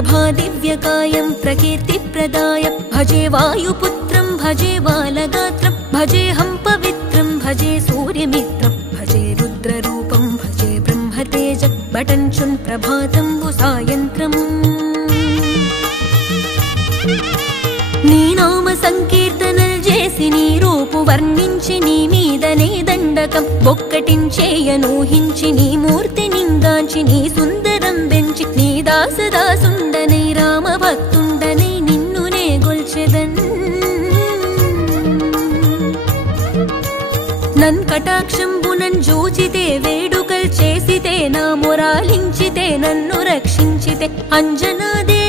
प्रभादिव्यकायं प्रकीर्तिप्रदाय भजे वायुपुत्रं भजे बालगात्रं भजेऽहं पवित्रं भजे सूर्यमित्रं भजे रुद्ररूपं भजे ब्रह्मतेज बटञ्चुन् प्रभातं सायन्त्रम् నీ నామ సంకీర్తనలు చేసి నీ రూపు వర్ణించి నీ మీదనే దండకం బొక్కటించేయనూహించి నీ మూర్తి నింగాంచి నీ సుందరం పెంచి నీ దాసదాసుండనై రామ భక్తుండనై నిన్నునే గొల్చెదన్ నన్ కటాక్షంబునన్ జూచితే వేడుకల్ చేసితే నా మొరాలించితే నన్ను రక్షించితే అంజనాదే